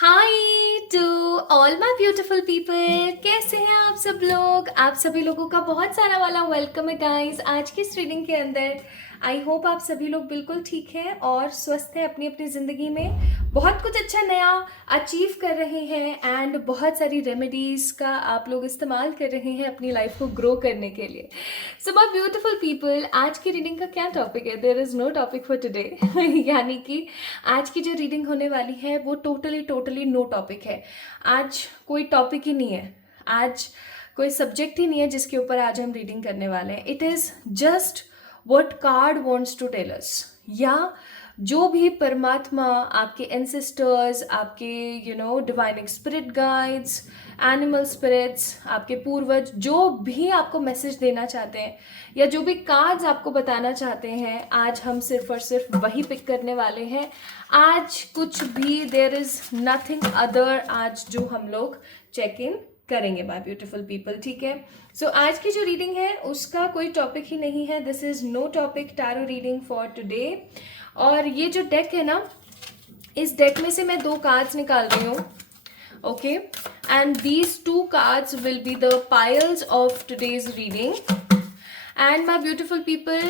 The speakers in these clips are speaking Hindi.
Hi to all my beautiful people. कैसे हैं आप सब लोग? आप सभी लोगों का बहुत सारा वाला वेलकम है गाइस आज की इस रीडिंग के अंदर। आई होप आप सभी लोग बिल्कुल ठीक हैं और स्वस्थ हैं अपनी अपनी ज़िंदगी में, बहुत कुछ अच्छा नया अचीव कर रहे हैं एंड बहुत सारी रेमेडीज़ का आप लोग इस्तेमाल कर रहे हैं अपनी लाइफ को ग्रो करने के लिए। सो माय ब्यूटीफुल पीपल, आज की रीडिंग का क्या टॉपिक है? There is no topic for today यानी कि आज की जो रीडिंग होने वाली है वो टोटली नो टॉपिक है। आज कोई टॉपिक ही नहीं है, आज कोई सब्जेक्ट ही नहीं है जिसके ऊपर आज हम रीडिंग करने वाले हैं। It is just what card wants to tell us, या जो भी परमात्मा, आपके एंसेस्टर्स, आपके divine spirit guides, animal spirits, आपके पूर्वज जो भी आपको मैसेज देना चाहते हैं या जो भी कार्ड्स आपको बताना चाहते हैं, आज हम सिर्फ और सिर्फ वही पिक करने वाले हैं। आज कुछ भी, देयर इज नथिंग अदर, आज जो हम लोग चेक इन करेंगे माय ब्यूटीफुल पीपल, ठीक है। सो आज की जो रीडिंग है उसका कोई टॉपिक ही नहीं है। This is no topic tarot reading for today. और ये जो डेक है ना, इस डेक में से मैं 2 कार्ड्स निकाल रही हूँ, okay, and these 2 cards will be the piles of today's reading. And my beautiful people,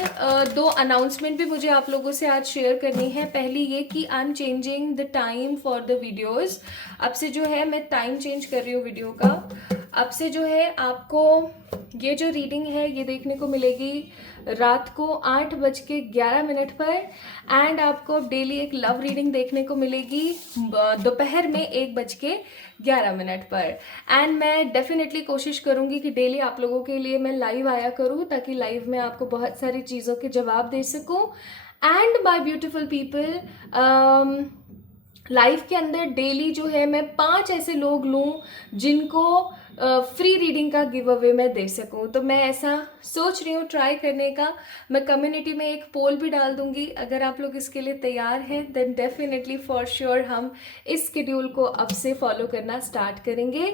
2 announcement भी मुझे आप लोगों से आज शेयर करनी है। पहली ये कि I am changing the time for the videos. अब से जो है मैं टाइम चेंज कर रही हूँ वीडियो का। अब से जो है आपको ये जो रीडिंग है ये देखने को मिलेगी रात को 8:11 पर, एंड आपको डेली एक लव रीडिंग देखने को मिलेगी दोपहर में 1:11 पर। एंड मैं डेफिनेटली कोशिश करूँगी कि डेली आप लोगों के लिए मैं लाइव आया करूँ, ताकि लाइव में आपको बहुत सारी चीज़ों के जवाब दे सकूँ। And my beautiful people, life के अंदर डेली जो है मैं 5 ऐसे लोग लूँ जिनको फ्री रीडिंग का गिव अवे मैं दे सकूँ। तो मैं ऐसा सोच रही हूँ ट्राई करने का। मैं कम्युनिटी में एक पोल भी डाल दूँगी, अगर आप लोग इसके लिए तैयार हैं देन डेफिनेटली फॉर श्योर हम इस शेड्यूल को अब से फॉलो करना स्टार्ट करेंगे,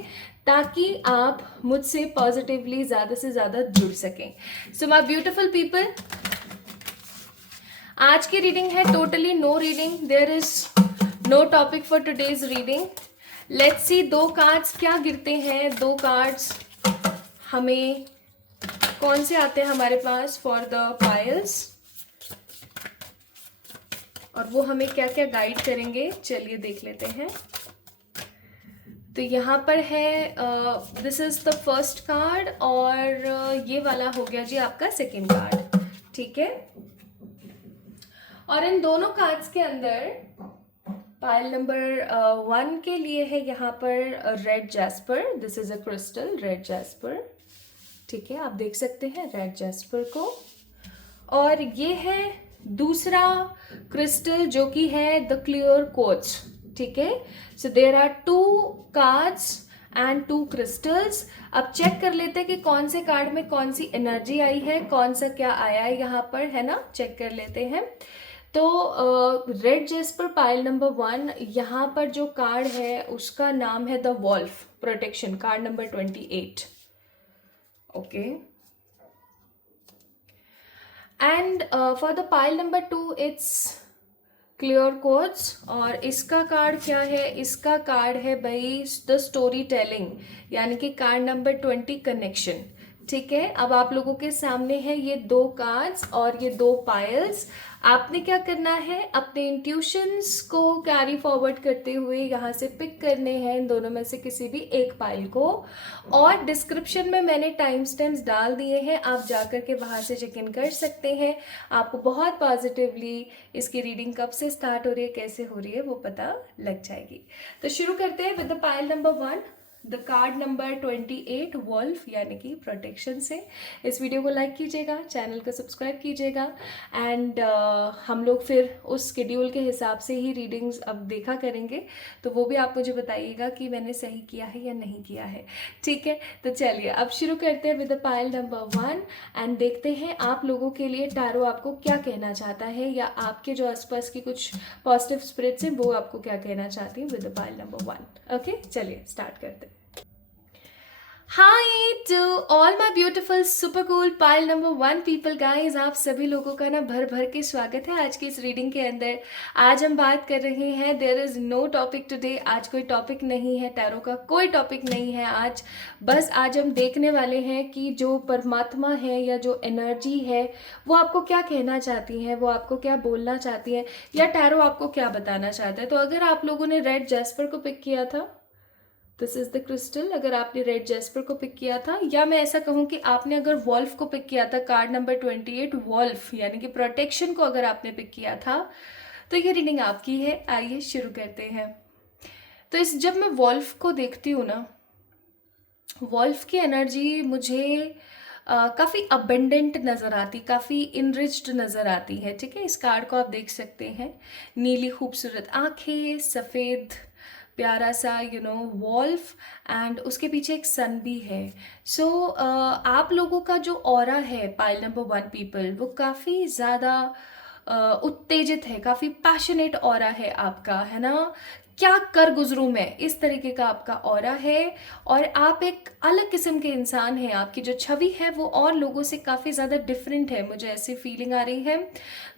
ताकि आप मुझसे पॉजिटिवली ज़्यादा से ज़्यादा जुड़ सकें। सो माय ब्यूटीफुल पीपल, आज की रीडिंग है totally no reading, there is no topic for today's reading. Let's see 2 cards क्या गिरते हैं, 2 कार्ड्स हमें कौन से आते हैं हमारे पास फॉर द पाइल्स, और वो हमें क्या क्या गाइड करेंगे। चलिए देख लेते हैं। तो यहाँ पर है this is the first card, और ये वाला हो गया जी आपका सेकेंड कार्ड, ठीक है। और इन दोनों कार्ड्स के अंदर पाइल नंबर 1 के लिए है यहाँ पर red jasper. This is a crystal red jasper, ठीक है, आप देख सकते हैं रेड जैस्पर को। और ये है दूसरा क्रिस्टल जो कि है द क्लियर क्वार्ट्ज, ठीक है। So there are 2 cards and 2 crystals. अब चेक कर लेते हैं कि कौन से कार्ड में कौन सी एनर्जी आई है, कौन सा क्या आया है यहाँ पर, है ना। चेक कर लेते हैं। तो रेड जैस्पर पाइल नंबर 1, यहाँ पर जो कार्ड है उसका नाम है the wolf protection, card number 28, okay. And for the pile number 2 it's clear codes, और इसका कार्ड क्या है? इसका कार्ड है भाई द स्टोरी टेलिंग, यानी कि कार्ड नंबर 20 कनेक्शन, ठीक है। अब आप लोगों के सामने है ये 2 कार्ड्स और ये 2 पाइल्स। आपने क्या करना है, अपने इंट्यूशंस को कैरी फॉरवर्ड करते हुए यहाँ से पिक करने हैं इन दोनों में से किसी भी एक पाइल को, और डिस्क्रिप्शन में मैंने टाइम स्टैम्प्स डाल दिए हैं, आप जाकर के वहाँ से चेक इन कर सकते हैं। आपको बहुत पॉजिटिवली इसकी रीडिंग कब से स्टार्ट हो रही है, कैसे हो रही है, वो पता लग जाएगी। तो शुरू करते हैं with the pile number 1, the card number 28 wolf, यानी कि प्रोटेक्शन से। इस वीडियो को लाइक कीजिएगा, चैनल को सब्सक्राइब कीजिएगा, एंड हम लोग फिर उस शेड्यूल के हिसाब से ही रीडिंग्स अब देखा करेंगे। तो वो भी आप मुझे बताइएगा कि मैंने सही किया है या नहीं किया है, ठीक है। तो चलिए अब शुरू करते हैं with the pile number 1 and देखते हैं आप लोगों के लिए टैरो आपको क्या कहना चाहता है, या आपके जो आसपास की कुछ पॉजिटिव स्पिरिट्स हैं वो आपको क्या कहना चाहती हैं with the pile number 1, okay. चलिए स्टार्ट करते हैं। Hi to all my beautiful super cool pile number 1 people guys, आप सभी लोगों का ना भर भर के स्वागत है आज की इस रीडिंग के अंदर। आज हम बात कर रहे हैं there is no topic today. आज कोई टॉपिक नहीं है, टैरो का कोई टॉपिक नहीं है आज। बस आज हम देखने वाले हैं कि जो परमात्मा है या जो एनर्जी है वो आपको क्या कहना चाहती है, वो आपको क्या बोलना चाहती है, या टैरो आपको क्या बताना चाहता है। तो अगर आप लोगों ने रेड जैस्पर को पिक किया था, दिस इज द क्रिस्टल। अगर आपने रेड जेस्पर को पिक किया था, या मैं ऐसा कहूँ कि आपने अगर वॉल्फ को पिक किया था, कार्ड नंबर 28 वॉल्फ यानी कि प्रोटेक्शन को अगर आपने पिक किया था, तो ये रीडिंग आपकी है। आइए शुरू करते हैं। तो जब मैं वॉल्फ को देखती हूँ ना, वॉल्फ की एनर्जी मुझे काफ़ी अबेंडेंट नज़र आती, काफ़ी इनरिच्ड नज़र आती है। ठीक है, इस कार्ड को आप देख सकते हैं। नीली खूबसूरत आंखें, सफ़ेद प्यारा सा वॉल्फ, एंड उसके पीछे एक सन भी है। सो आप लोगों का जो ऑरा है पाइल नंबर 1 पीपल, वो काफ़ी ज़्यादा उत्तेजित है, काफ़ी पैशनेट ऑरा है आपका, है ना। क्या कर गुजरूं मैं, इस तरीके का आपका ऑरा है। और आप एक अलग किस्म के इंसान हैं। आपकी जो छवि है वो और लोगों से काफ़ी ज़्यादा डिफरेंट है, मुझे ऐसी फीलिंग आ रही है।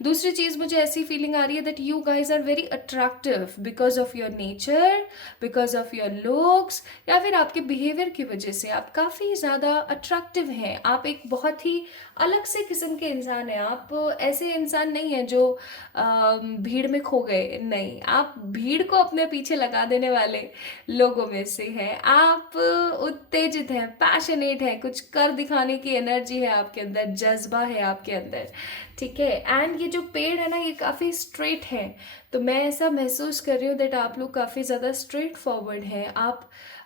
दूसरी चीज़ मुझे ऐसी फीलिंग आ रही है that you guys are very attractive because of your nature, because of your looks, या फिर आपके बिहेवियर की वजह से आप काफ़ी ज़्यादा अट्रैक्टिव हैं। आप एक बहुत ही अलग से किस्म के इंसान हैं। आप ऐसे इंसान नहीं हैं जो भीड़ में खो गए, नहीं, आप भीड़ को अपने पीछे लगा देने वाले लोगों में से हैं। आप उत्तेजित हैं, पैशनेट हैं, कुछ कर दिखाने की एनर्जी है आपके अंदर, जज्बा है आपके अंदर। ठीक है, एंड ये जो पेड़ है ना, ये काफ़ी स्ट्रेट है। तो मैं ऐसा महसूस कर रही हूँ दैट आप लोग काफ़ी ज़्यादा स्ट्रेट फॉरवर्ड हैं।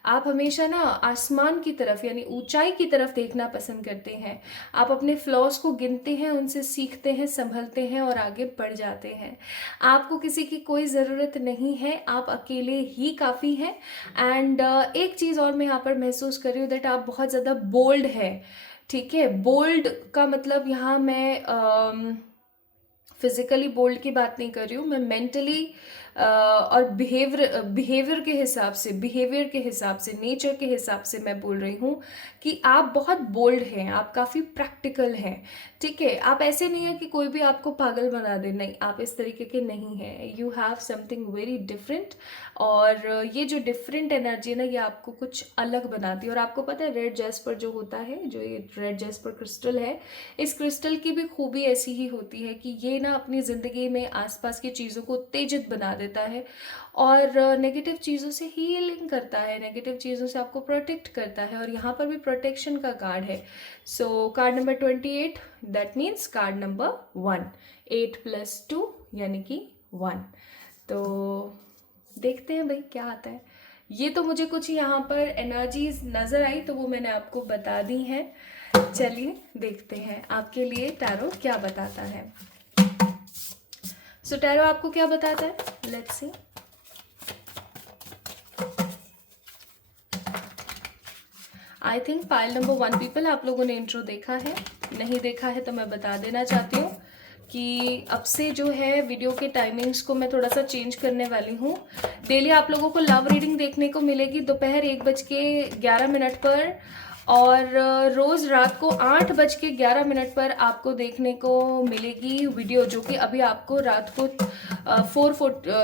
आप हमेशा ना आसमान की तरफ यानी ऊंचाई की तरफ देखना पसंद करते हैं। आप अपने फ्लॉज को गिनते हैं, उनसे सीखते हैं, संभलते हैं और आगे बढ़ जाते हैं। आपको किसी की कोई ज़रूरत नहीं है, आप अकेले ही काफ़ी हैं। एंड एक चीज़ और मैं यहाँ पर महसूस कर रही हूँ दैट आप बहुत ज़्यादा बोल्ड है। ठीक है, बोल्ड का मतलब यहाँ मैं फिजिकली बोल्ड की बात नहीं कर रही हूँ, मैं मेंटली और बिहेवियर के हिसाब से नेचर के हिसाब से मैं बोल रही हूँ कि आप बहुत बोल्ड हैं, आप काफ़ी प्रैक्टिकल हैं। ठीक है, आप ऐसे नहीं है कि कोई भी आपको पागल बना दे, नहीं, आप इस तरीके के नहीं हैं। You have something very different, और ये जो डिफरेंट एनर्जी है ना, ये आपको कुछ अलग बनाती है। और आपको पता है रेड जैस्पर जो होता है, जो ये रेड जैस्पर क्रिस्टल है, इस क्रिस्टल की भी खूबी ऐसी ही होती है कि ये ना अपनी ज़िंदगी में आसपास की चीज़ों को उत्तेजित बना देता है और नेगेटिव चीज़ों से हीलिंग करता है, नेगेटिव चीज़ों से आपको प्रोटेक्ट करता है। और यहाँ पर भी प्रोटेक्शन का कार्ड है। So card number 28, that means card number 1, 8 + 2 यानी कि 1। तो देखते हैं भाई क्या आता है। ये तो मुझे कुछ यहाँ पर एनर्जीज नज़र आई, तो वो मैंने आपको बता दी हैं। चलिए देखते हैं आपके लिए टैरो क्या बताता है। सो टैरो आपको क्या बताता है, let's see. I think pile number 1 people, आप लोगों ने इंट्रो देखा है, नहीं देखा है तो मैं बता देना चाहती हूँ कि अब से जो है वीडियो के टाइमिंग्स को मैं थोड़ा सा चेंज करने वाली हूँ। डेली आप लोगों को लव रीडिंग देखने को मिलेगी दोपहर 1:11 पर, और रोज़ रात को 8:11 पर आपको देखने को मिलेगी वीडियो, जो कि अभी आपको रात को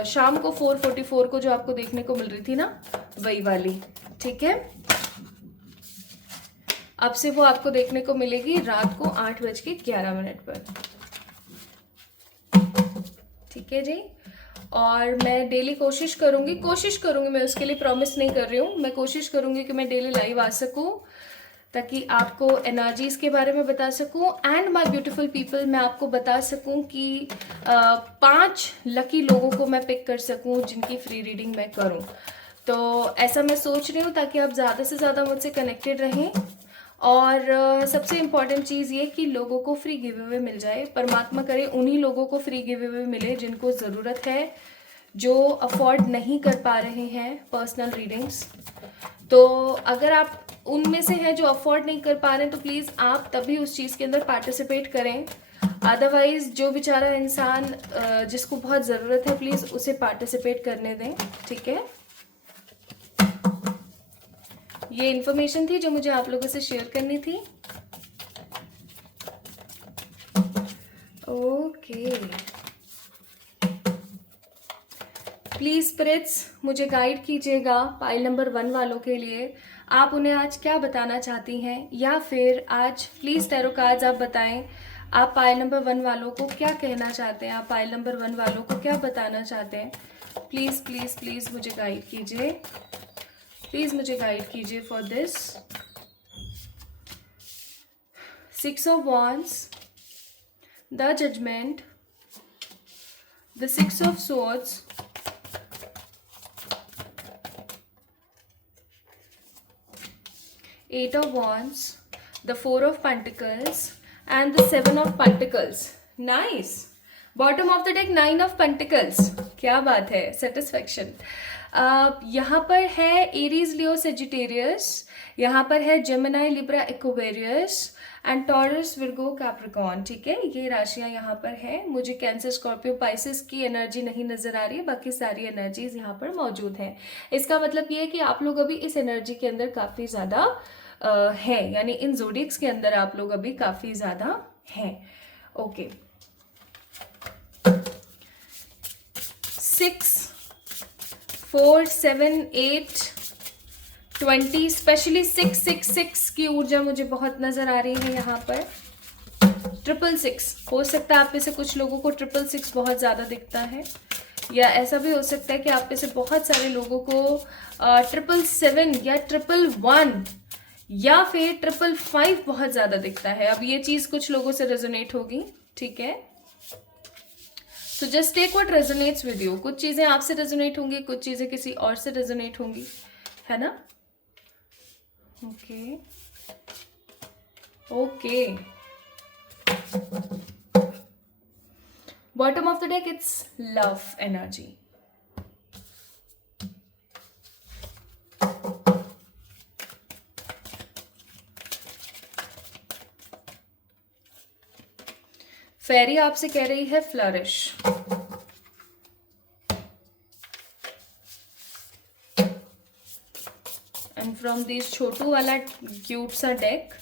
शाम को 4:44 को जो आपको देखने को मिल रही थी ना, वही वाली। ठीक है, अब से वो आपको देखने को मिलेगी रात को 8:11 पर। ठीक है जी, और मैं डेली कोशिश करूंगी, मैं उसके लिए प्रॉमिस नहीं कर रही हूँ, मैं कोशिश करूंगी कि मैं डेली लाइव आ सकूं, ताकि आपको एनर्जीज के बारे में बता सकूं। एंड माय ब्यूटीफुल पीपल, मैं आपको बता सकूं कि 5 लकी लोगों को मैं पिक कर सकूं जिनकी फ्री रीडिंग मैं करूं। तो ऐसा मैं सोच रही हूँ ताकि आप ज़्यादा से ज़्यादा मुझसे कनेक्टेड रहें। और सबसे इम्पॉर्टेंट चीज़ ये कि लोगों को फ्री गिव अवे मिल जाए। परमात्मा करे उन्हीं लोगों को फ्री गिव अवे मिले जिनको ज़रूरत है, जो अफोर्ड नहीं कर पा रहे हैं पर्सनल रीडिंग्स। तो अगर आप उनमें से हैं जो अफोर्ड नहीं कर पा रहे हैं, तो प्लीज़ आप तभी उस चीज़ के अंदर पार्टिसिपेट करें। अदरवाइज जो बेचारा इंसान जिसको बहुत ज़रूरत है, प्लीज़ उसे पार्टिसिपेट करने दें। ठीक है, ये इन्फॉर्मेशन थी जो मुझे आप लोगों से शेयर करनी थी। ओके, प्लीज स्पिरिट्स मुझे गाइड कीजिएगा पाइल नंबर 1 वालों के लिए, आप उन्हें आज क्या बताना चाहती हैं, या फिर आज प्लीज टैरो कार्ड्स आप बताएं आप पाइल नंबर 1 वालों को क्या कहना चाहते हैं, आप पाइल नंबर 1 वालों को क्या बताना चाहते हैं। प्लीज प्लीज प्लीज मुझे गाइड कीजिए, प्लीज मुझे गाइड कीजिए for this. 6 of Wands, the Judgment, the 6 of Swords, Eight of Wands, the 4 of Pentacles and the 7 of Pentacles. Nice. Bottom of the deck 9 of Pentacles. क्या बात है, सेटिस्फैक्शन। यहाँ पर है एरीज, लियो, सेजिटेरियस, यहाँ पर है Gemini, Libra, Aquarius and taurus, Virgo, Capricorn. ठीक है, ये राशियाँ यहाँ पर है। मुझे कैंसर, स्कॉर्पियो, पाइसेस की एनर्जी नहीं नजर आ रही है, बाकी सारी एनर्जीज यहाँ पर मौजूद हैं। इसका मतलब ये है कि आप लोग अभी इस एनर्जी के अंदर काफ़ी ज़्यादा है, यानी इन जोडिक्स के अंदर आप लोग अभी काफ़ी ज़्यादा हैं। ओके, 6, 4, 7, 8, 20, स्पेशली 666 की ऊर्जा मुझे बहुत नज़र आ रही है यहाँ पर। 666 हो सकता है आप में से कुछ लोगों को 666 बहुत ज़्यादा दिखता है, या ऐसा भी हो सकता है कि आप में से बहुत सारे लोगों को 777 या 111 या फिर 555 बहुत ज़्यादा दिखता है। अब ये चीज़ कुछ लोगों से रेजोनेट होगी, ठीक है। So just take what resonates with you. कुछ चीज़ें आपसे रेजोनेट होंगी, कुछ चीज़ें किसी और से रेजोनेट होंगी, है ना। Okay okay, bottom of the deck it's love energy. Fairy आपसे कह रही है फ्लरिश। एंड फ्रॉम दिस छोटू वाला क्यूट सा डेक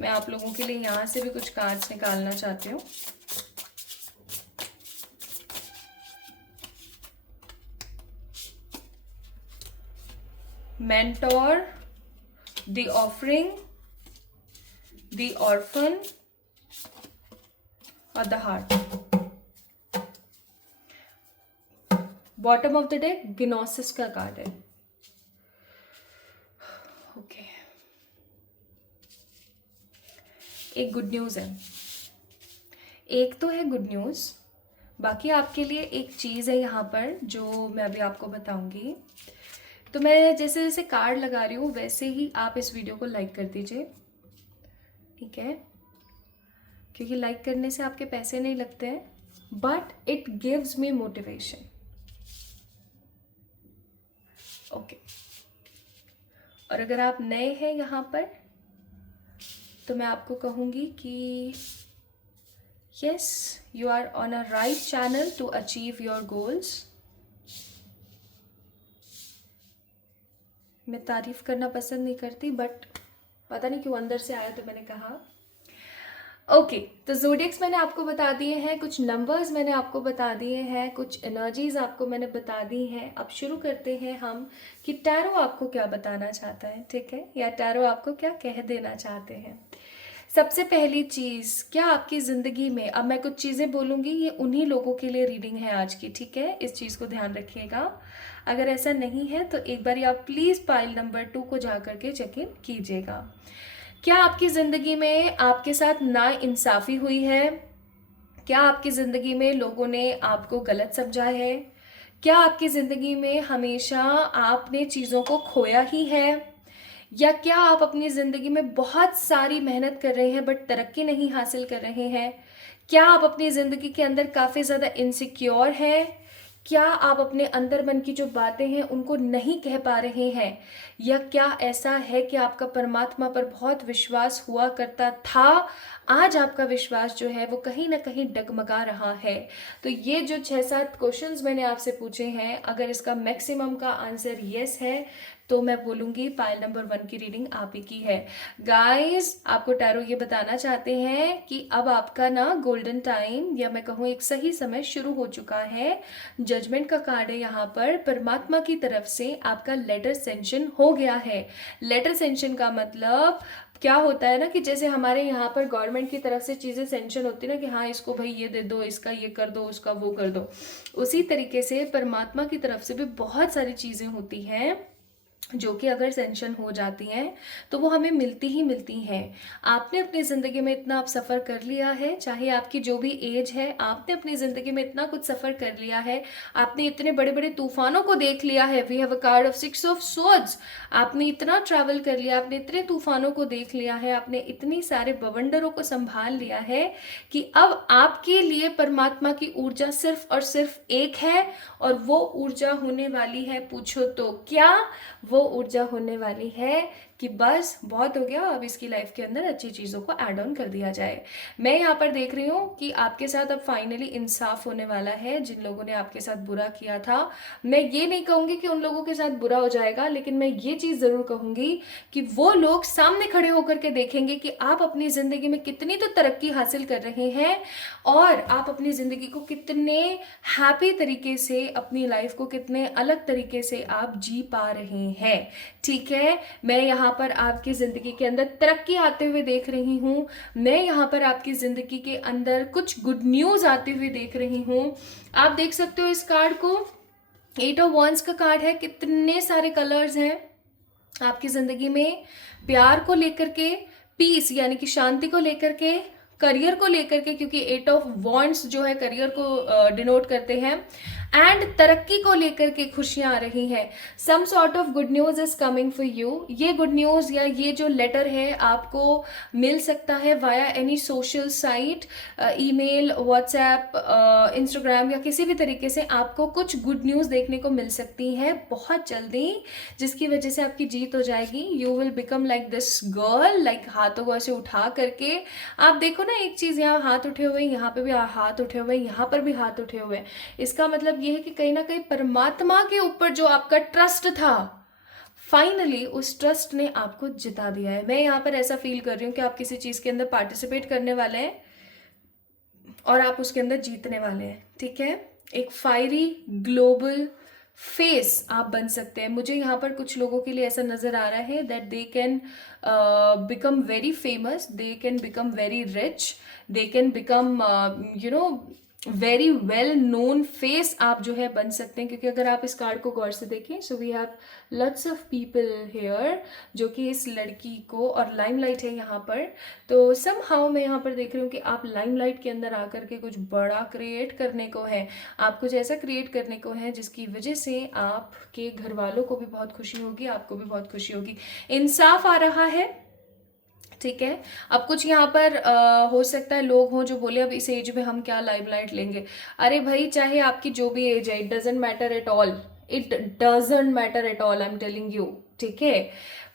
मैं आप लोगों के लिए यहां से भी कुछ कार्ड्स निकालना चाहती हूँ। Mentor, the offering, the orphan और the heart. Bottom of the deck gnosis का कार्ड है। ओके, एक गुड न्यूज है, एक तो है गुड न्यूज, बाकी आपके लिए एक चीज है यहाँ पर जो मैं अभी आपको बताऊंगी। तो मैं जैसे जैसे कार्ड लगा रही हूँ वैसे ही आप इस वीडियो को लाइक कर दीजिए, ठीक है, क्योंकि लाइक करने से आपके पैसे नहीं लगते हैं, but it gives me motivation. Okay, और अगर आप नए हैं यहाँ पर तो मैं आपको कहूँगी कि yes, you are on a right channel to achieve your goals. मैं तारीफ करना पसंद नहीं करती, बट पता नहीं क्यों अंदर से आया तो मैंने कहा। ओके, तो ज़ोडिएक्स मैंने आपको बता दिए हैं, कुछ नंबर्स मैंने आपको बता दिए हैं, कुछ एनर्जीज आपको मैंने बता दी हैं। अब शुरू करते हैं हम कि टैरो आपको क्या बताना चाहता है, ठीक है, या टैरो आपको क्या कह देना चाहते हैं। सबसे पहली चीज़, क्या आपकी ज़िंदगी में, अब मैं कुछ चीज़ें बोलूँगी, ये उन्हीं लोगों के लिए रीडिंग है आज की, ठीक है, इस चीज़ को ध्यान रखिएगा। अगर ऐसा नहीं है तो एक बार आप प्लीज़ पाइल नंबर 2 को जा करके चेक इन कीजिएगा। क्या आपकी ज़िंदगी में आपके साथ नाइंसाफ़ी हुई है? क्या आपकी ज़िंदगी में लोगों ने आपको गलत समझा है? क्या आपकी ज़िंदगी में हमेशा आपने चीज़ों को खोया ही है? या क्या आप अपनी ज़िंदगी में बहुत सारी मेहनत कर रहे हैं बट तरक्की नहीं हासिल कर रहे हैं? क्या आप अपनी ज़िंदगी के अंदर काफ़ी ज़्यादा इनसिक्योर हैं? क्या आप अपने अंदर मन की जो बातें हैं उनको नहीं कह पा रहे हैं? या क्या ऐसा है कि आपका परमात्मा पर बहुत विश्वास हुआ करता था, आज आपका विश्वास जो है वो कहीं ना कहीं डगमगा रहा है। तो ये जो 6-7 क्वेश्चंस मैंने आपसे पूछे हैं, अगर इसका मैक्सिमम का आंसर यस है तो मैं बोलूँगी पाइल नंबर 1 की रीडिंग आप ही की है। गाइस, आपको टैरो ये बताना चाहते हैं कि अब आपका ना गोल्डन टाइम, या मैं कहूँ एक सही समय शुरू हो चुका है। जजमेंट का कार्ड है यहाँ पर, परमात्मा की तरफ से आपका लेटर सेंशन हो गया है। लेटर सेंशन का मतलब क्या होता है ना, कि जैसे हमारे यहाँ पर गवर्नमेंट की तरफ से चीज़ें सेंशन होती है ना, कि हाँ इसको भाई ये दे दो, इसका ये कर दो, उसका वो कर दो, उसी तरीके से परमात्मा की तरफ से भी बहुत सारी चीज़ें होती हैं जो कि अगर सेंशन हो जाती हैं तो वो हमें मिलती ही मिलती हैं। आपने अपनी ज़िंदगी में इतना आप सफ़र कर लिया है, चाहे आपकी जो भी एज है, आपने अपनी ज़िंदगी में इतना कुछ सफ़र कर लिया है, आपने इतने बड़े बड़े तूफानों को देख लिया है। We have a card of 6 of swords. आपने इतना ट्रैवल कर लिया, आपने इतने तूफानों को देख लिया है, आपने इतनी सारे बवंडरों को संभाल लिया है कि अब आपके लिए परमात्मा की ऊर्जा सिर्फ और सिर्फ एक है, और वो ऊर्जा होने वाली है, पूछो तो क्या, वो ऊर्जा होने वाली है कि बस बहुत हो गया, अब इसकी लाइफ के अंदर अच्छी चीज़ों को ऐड ऑन कर दिया जाए। मैं यहाँ पर देख रही हूँ कि आपके साथ अब फाइनली इंसाफ होने वाला है। जिन लोगों ने आपके साथ बुरा किया था, मैं ये नहीं कहूँगी कि उन लोगों के साथ बुरा हो जाएगा, लेकिन मैं ये चीज़ ज़रूर कहूँगी कि वो लोग सामने खड़े होकर के देखेंगे कि आप अपनी ज़िंदगी में कितनी तो तरक्की हासिल कर रहे हैं, और आप अपनी ज़िंदगी को कितने हैप्पी तरीके से, अपनी लाइफ को कितने अलग तरीके से आप जी पा रहे हैं। ठीक है, मैं यहाँ पर आपकी ज़िंदगी के अंदर तरक्की आते हुए देख रही हूँ। मैं यहाँ पर आपकी ज़िंदगी के अंदर कुछ गुड न्यूज़ आते हुए देख रही हूँ। आप देख सकते हो इस कार्ड को, 8 ऑफ wands का कार्ड है। कितने सारे कलर्स हैं आपकी ज़िंदगी में, प्यार को लेकर के, पीस यानी कि शांति को लेकर के, करियर को लेकर के, क्योंकि 8 ऑफ wands जो है करियर को डिनोट करते हैं, एंड तरक्की को लेकर के खुशियां आ रही हैं। Some sort of good news is coming for you. ये गुड न्यूज़ या ये जो लेटर है आपको मिल सकता है via any social site, email, WhatsApp, Instagram, या किसी भी तरीके से आपको कुछ गुड न्यूज़ देखने को मिल सकती है बहुत जल्दी, जिसकी वजह से आपकी जीत हो जाएगी। You will become like this girl, like हाथों को ऐसे उठा करके, आप देखो ना एक चीज़, यहाँ हाथ उठे हुए, यहाँ पे भी हाथ उठे हुए, यहाँ पर भी हाथ उठे हुए, इसका मतलब ये है कि कहीं ना कहीं परमात्मा के ऊपर जो आपका ट्रस्ट था, फाइनली उस ट्रस्ट ने आपको जिता दिया है। मैं यहाँ पर ऐसा फील कर रही हूँ कि आप किसी चीज़ के अंदर पार्टिसिपेट करने वाले हैं और आप उसके अंदर जीतने वाले हैं। ठीक है, एक फायरी ग्लोबल फेस आप बन सकते हैं। मुझे यहाँ पर कुछ लोगों के लिए ऐसा नज़र आ रहा है that they can become very famous, they can become very rich, they can become very well known face आप जो है बन सकते हैं। क्योंकि अगर आप इस कार्ड को गौर से देखें, so we have lots of people here, जो कि इस लड़की को, और लाइमलाइट है यहाँ पर, तो समहाउ मैं यहाँ पर देख रही हूँ कि आप लाइमलाइट के अंदर आकर के कुछ बड़ा क्रिएट करने को है, आप कुछ ऐसा क्रिएट करने को है जिसकी वजह से आपके घर वालों को भी बहुत खुशी होगी, आपको भी बहुत खुशी होगी। इंसाफ आ रहा है। ठीक है, अब कुछ यहाँ पर हो सकता है लोग हों जो बोले अब इस एज में हम क्या लाइमलाइट लेंगे। अरे भाई, चाहे आपकी जो भी एज है, it doesn't matter at all, it doesn't matter at all, I am telling you. ठीक है,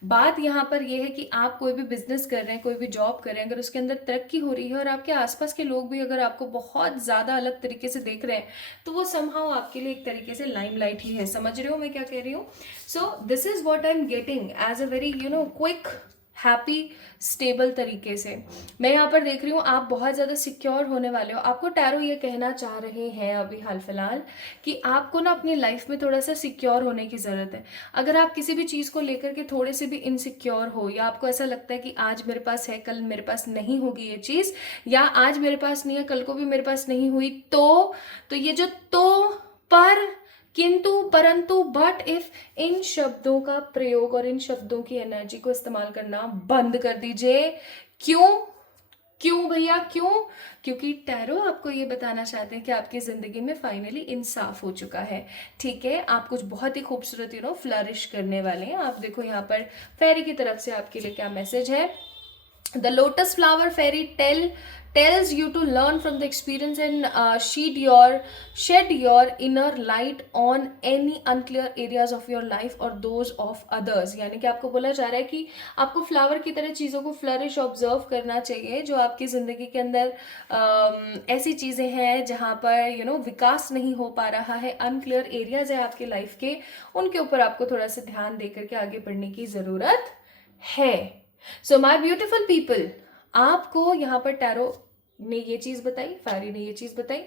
बात यहाँ पर यह है कि आप कोई भी बिजनेस कर रहे हैं, कोई भी जॉब कर रहे हैं, अगर उसके अंदर तरक्की हो रही है और आपके आसपास के लोग भी अगर आपको बहुत ज़्यादा अलग तरीके से देख रहे हैं, तो वो समहाउ आपके लिए एक तरीके से लाइमलाइट ही है। समझ रहे हो मैं क्या कह रही हूँ? So this is what I am getting as a very quick, happy, stable तरीके से। मैं यहाँ पर देख रही हूँ आप बहुत ज़्यादा सिक्योर होने वाले हो। आपको टैरो ये कहना चाह रहे हैं अभी हाल फिलहाल कि आपको ना अपनी लाइफ में थोड़ा सा सिक्योर होने की ज़रूरत है। अगर आप किसी भी चीज़ को लेकर के थोड़े से भी इनसिक्योर हो, या आपको ऐसा लगता है कि आज मेरे पास है, कल मेरे पास नहीं होगी ये चीज़, या आज मेरे पास नहीं है, कल को भी मेरे पास नहीं हुई, तो ये जो तो, पर, किंतु, परंतु, बट, इफ, इन शब्दों का प्रयोग और इन शब्दों की एनर्जी को इस्तेमाल करना बंद कर दीजिए। क्यों भैया, क्यों? क्योंकि टैरो आपको ये बताना चाहते हैं कि आपकी जिंदगी में फाइनली इंसाफ हो चुका है। ठीक है, आप कुछ बहुत ही खूबसूरत फ्लरिश करने वाले हैं। आप देखो यहाँ पर फेरी की तरफ से आपके लिए क्या मैसेज है। The lotus flower fairy tale tells you to learn from the experience and shed your inner light on any unclear areas of your life or those of others। यानी कि आपको बोला जा रहा है कि आपको फ्लावर की तरह चीज़ों को फ्लरिश ऑब्जर्व करना चाहिए। जो आपकी ज़िंदगी के अंदर ऐसी चीज़ें हैं जहाँ पर विकास नहीं हो पा रहा है, अनक्लियर एरियाज है आपके लाइफ के, उनके ऊपर आपको थोड़ा सा ध्यान दे करके आगे बढ़ने की ज़रूरत है। सो माय ब्यूटीफुल पीपल, आपको यहाँ पर टैरो ने ये चीज़ बताई, फैरी ने ये चीज़ बताई।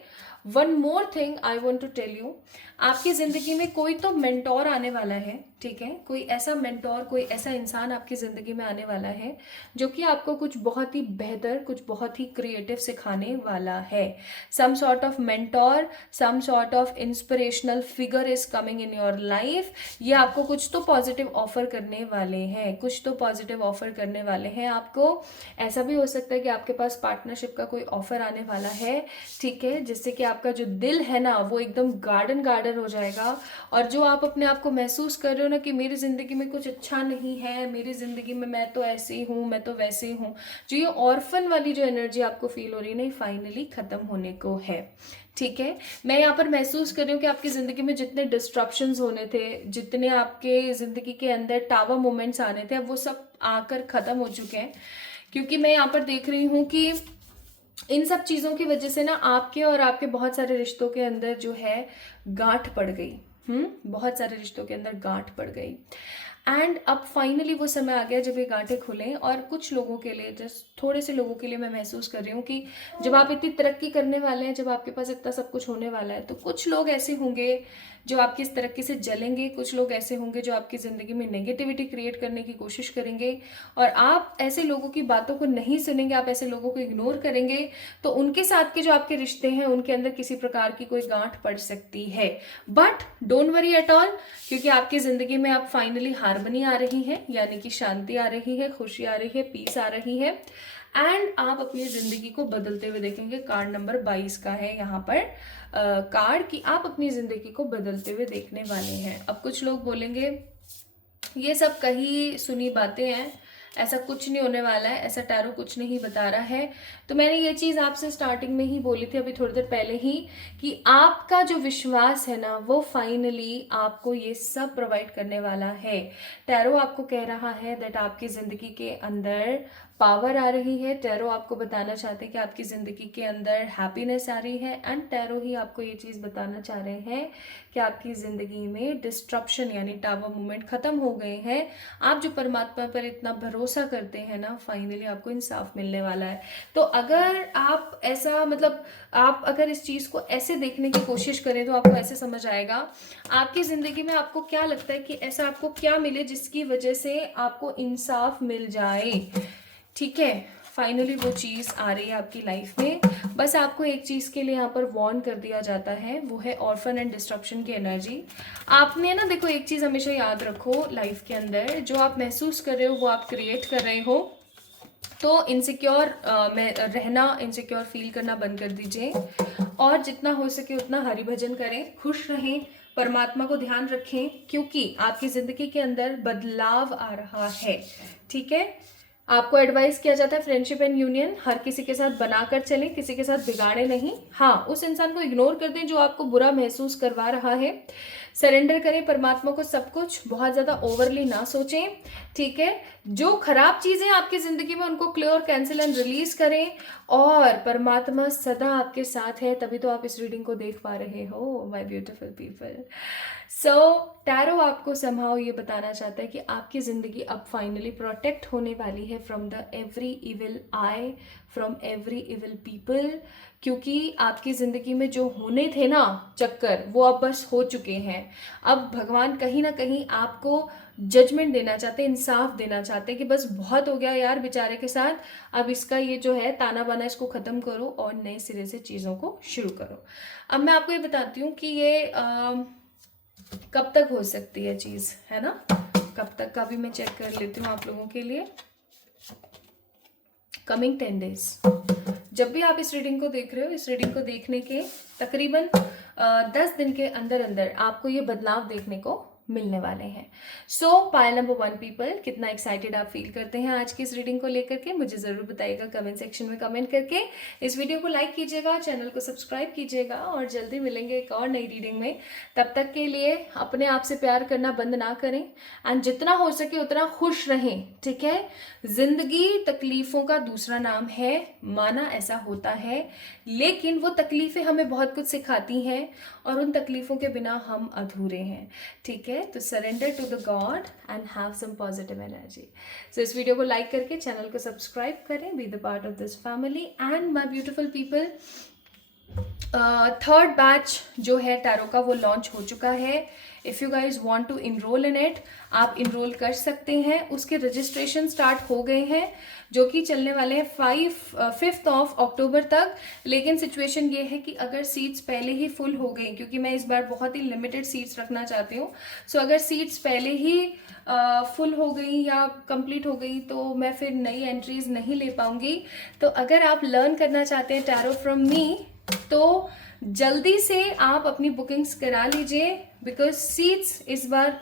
One more thing I want to tell you, आपकी ज़िंदगी में कोई तो मेंटोर आने वाला है, ठीक है? कोई ऐसा मेंटोर, कोई ऐसा इंसान आपकी ज़िंदगी में आने वाला है जो कि आपको कुछ बहुत ही बेहतर, कुछ बहुत ही क्रिएटिव सिखाने वाला है। Some sort of mentor, some sort of inspirational figure is coming in your life. ये आपको कुछ तो पॉजिटिव ऑफर करने वाले हैं, कुछ तो पॉजिटिव ऑफर करने वाले हैं आपको। ऐसा भी हो सकता है कि आपके पास पार्टनरशिप का कोई ऑफर आने वाला है, ठीक है, जिससे कि आपका जो दिल है ना वो एकदम गार्डन गार्डन हो जाएगा। और जो आप अपने आप को महसूस कर रहे हो ना कि मेरी ज़िंदगी में कुछ अच्छा नहीं है, मेरी ज़िंदगी में मैं तो ऐसी हूँ, मैं तो वैसे हूँ, जो ये ऑर्फन वाली जो एनर्जी आपको फील हो रही है ना, फाइनली ख़त्म होने को है, ठीक है? मैं यहाँ पर महसूस कर रही हूँ कि आपकी ज़िंदगी में जितने डिस्ट्रप्शंस होने थे, जितने आपके ज़िंदगी के अंदर टावर मोमेंट्स आने थे, अब वो सब आकर ख़त्म हो चुके हैं। क्योंकि मैं यहाँ पर देख रही हूँ कि इन सब चीज़ों की वजह से ना आपके और आपके बहुत सारे रिश्तों के अंदर जो है गांठ पड़ गई। बहुत सारे रिश्तों के अंदर गांठ पड़ गई। एंड अब फाइनली वो समय आ गया जब ये गांठें खुलें। और कुछ लोगों के लिए, जस्ट थोड़े से लोगों के लिए मैं महसूस कर रही हूँ कि जब आप इतनी तरक्की करने वाले हैं, जब आपके पास इतना सब कुछ होने वाला है, तो कुछ लोग ऐसे होंगे जो आपकी इस तरक्की से जलेंगे, कुछ लोग ऐसे होंगे जो आपकी ज़िंदगी में नेगेटिविटी क्रिएट करने की कोशिश करेंगे। और आप ऐसे लोगों की बातों को नहीं सुनेंगे, आप ऐसे लोगों को इग्नोर करेंगे, तो उनके साथ के जो आपके रिश्ते हैं उनके अंदर किसी प्रकार की कोई गांठ पड़ सकती है। But don't worry at all, क्योंकि आपकी ज़िंदगी में आप फाइनली हार्मनी आ रही है, यानी कि शांति आ रही है, खुशी आ रही है, पीस आ रही है। एंड आप अपनी ज़िंदगी को बदलते हुए देखेंगे। कार्ड नंबर 22 का है यहाँ पर कार्ड कि आप अपनी ज़िंदगी को बदलते हुए देखने वाले हैं। अब कुछ लोग बोलेंगे ये सब कही सुनी बातें हैं, ऐसा कुछ नहीं होने वाला है, ऐसा टैरो कुछ नहीं बता रहा है। तो मैंने ये चीज़ आपसे स्टार्टिंग में ही बोली थी, अभी थोड़ी देर पहले ही, कि आपका जो विश्वास है ना वो फाइनली आपको ये सब प्रोवाइड करने वाला है। टैरो आपको कह रहा है दैट आपकी ज़िंदगी के अंदर पावर आ रही है। टैरो आपको बताना चाहते हैं कि आपकी ज़िंदगी के अंदर हैप्पीनेस आ रही है। एंड टैरो ही आपको ये चीज़ बताना चाह रहे हैं कि आपकी ज़िंदगी में डिस्ट्रप्शन यानी टावर मूवमेंट ख़त्म हो गए हैं। आप जो परमात्मा पर इतना भरोसा करते हैं ना, फाइनली आपको इंसाफ मिलने वाला है। तो अगर आप ऐसा आप अगर इस चीज़ को ऐसे देखने की कोशिश करें तो आपको ऐसे समझ आएगा आपकी ज़िंदगी में आपको क्या लगता है कि ऐसा आपको क्या मिले जिसकी वजह से आपको इंसाफ मिल जाए, ठीक है? फाइनली वो चीज़ आ रही है आपकी लाइफ में। बस आपको एक चीज़ के लिए यहाँ पर वार्न कर दिया जाता है, वो है ऑर्फन एंड डिस्ट्रप्शन की एनर्जी। आपने ना देखो एक चीज़ हमेशा याद रखो, लाइफ के अंदर जो आप महसूस कर रहे हो वो आप क्रिएट कर रहे हो। तो इनसिक्योर में रहना, इनसिक्योर फील करना बंद कर दीजिए और जितना हो सके उतना हरि भजन करें, खुश रहें, परमात्मा को ध्यान रखें, क्योंकि आपकी ज़िंदगी के अंदर बदलाव आ रहा है, ठीक है? आपको एडवाइस किया जाता है फ्रेंडशिप एंड यूनियन हर किसी के साथ बनाकर चलें, किसी के साथ बिगाड़े नहीं। हाँ, उस इंसान को इग्नोर कर दें जो आपको बुरा महसूस करवा रहा है। सरेंडर करें परमात्मा को सब कुछ, बहुत ज़्यादा ओवरली ना सोचें, ठीक है? जो खराब चीज़ें आपकी ज़िंदगी में उनको क्लियर, कैंसिल एंड रिलीज करें। और परमात्मा सदा आपके साथ है, तभी तो आप इस रीडिंग को देख पा रहे हो my beautiful people. So tarot आपको समहाउ ये बताना चाहता है कि आपकी ज़िंदगी अब फाइनली प्रोटेक्ट होने वाली है from the every evil I, from every evil people, क्योंकि आपकी ज़िंदगी में जो होने थे ना चक्कर, वो अब बस हो चुके हैं। अब भगवान कहीं ना कहीं आपको जजमेंट देना चाहते हैं, इंसाफ देना चाहते हैं कि बस बहुत हो गया यार बेचारे के साथ, अब इसका ये जो है ताना बाना इसको ख़त्म करो और नए सिरे से चीज़ों को शुरू करो। अब मैं आपको ये बताती हूँ कि ये कब तक हो सकती है चीज़, है ना? कब तक का भी मैं चेक कर लेती हूँ आप लोगों के लिए। Coming 10 days. जब भी आप इस रीडिंग को देख रहे हो, इस रीडिंग को देखने के तकरीबन 10 दिन के अंदर अंदर आपको ये बदलाव देखने को मिलने वाले हैं। सो पायल नंबर 1 पीपल, कितना एक्साइटेड आप फील करते हैं आज की इस रीडिंग को लेकर के, मुझे ज़रूर बताइएगा कमेंट सेक्शन में कमेंट करके। इस वीडियो को लाइक कीजिएगा, चैनल को सब्सक्राइब कीजिएगा और जल्दी मिलेंगे एक और नई रीडिंग में। तब तक के लिए अपने आप से प्यार करना बंद ना करें एंड जितना हो सके उतना खुश रहें, ठीक है। जिंदगी तकलीफ़ों का दूसरा नाम है, माना ऐसा होता है, लेकिन वो तकलीफ़ें हमें बहुत कुछ सिखाती हैं और उन तकलीफ़ों के बिना हम अधूरे हैं, ठीक है। तो surrender to the god and have some positive energy. So इस वीडियो को लाइक करके चैनल को सब्सक्राइब करें, be the part of this family and my beautiful people. Third batch जो है टैरो का वो लॉन्च हो चुका है। If you guys want to enrol in it, आप इनरोल कर सकते हैं। उसके रजिस्ट्रेशन स्टार्ट हो गए हैं जो कि चलने वाले हैं 5 अक्टूबर तक। लेकिन सिचुएशन ये है कि अगर सीट्स पहले ही फुल हो गई, क्योंकि मैं इस बार बहुत ही लिमिटेड सीट्स रखना चाहती हूँ, सो अगर सीट्स पहले ही फुल हो गई या कंप्लीट हो गई तो मैं फिर नई एंट्रीज नहीं ले पाऊंगी। तो अगर आप लर्न करना चाहते हैं टैरो फ्रॉम मी तो जल्दी से आप अपनी बुकिंग्स करा लीजिए, बिकॉज सीट्स इस बार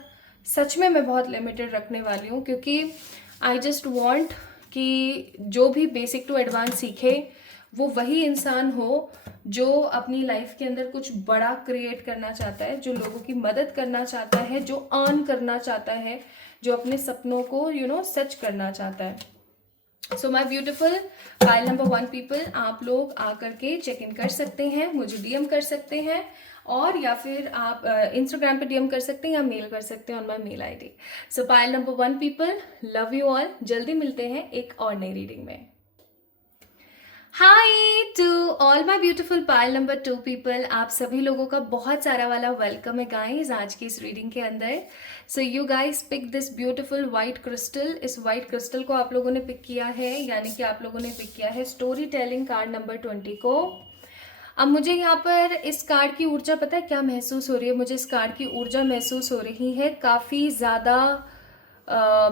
सच में मैं बहुत लिमिटेड रखने वाली हूँ, क्योंकि आई जस्ट वॉन्ट कि जो भी बेसिक टू एडवांस सीखे वो वही इंसान हो जो अपनी लाइफ के अंदर कुछ बड़ा क्रिएट करना चाहता है, जो लोगों की मदद करना चाहता है, जो अर्न करना चाहता है, जो अपने सपनों को सच करना चाहता है। So my beautiful pile number 1 people, आप लोग आकर के चेक इन कर सकते हैं, मुझे डीएम कर सकते हैं और या फिर आप इंस्टाग्राम पे डीएम कर सकते हैं या मेल कर सकते हैं on my mail ID। So pile number 1 people, love you all. जल्दी मिलते हैं एक और नई रीडिंग में। Hi to all my beautiful pile number 2 people, आप सभी लोगों का बहुत सारा वाला वेलकम है गाइज आज की इस रीडिंग के अंदर। So you guys pick this beautiful white crystal. इस वाइट क्रिस्टल को आप लोगों ने पिक किया है, यानी कि आप लोगों ने पिक किया है स्टोरी टेलिंग कार्ड नंबर 20 को। अब मुझे यहाँ पर इस कार्ड की ऊर्जा पता है क्या महसूस हो रही है? मुझे इस कार्ड की ऊर्जा महसूस हो रही है काफ़ी ज़्यादा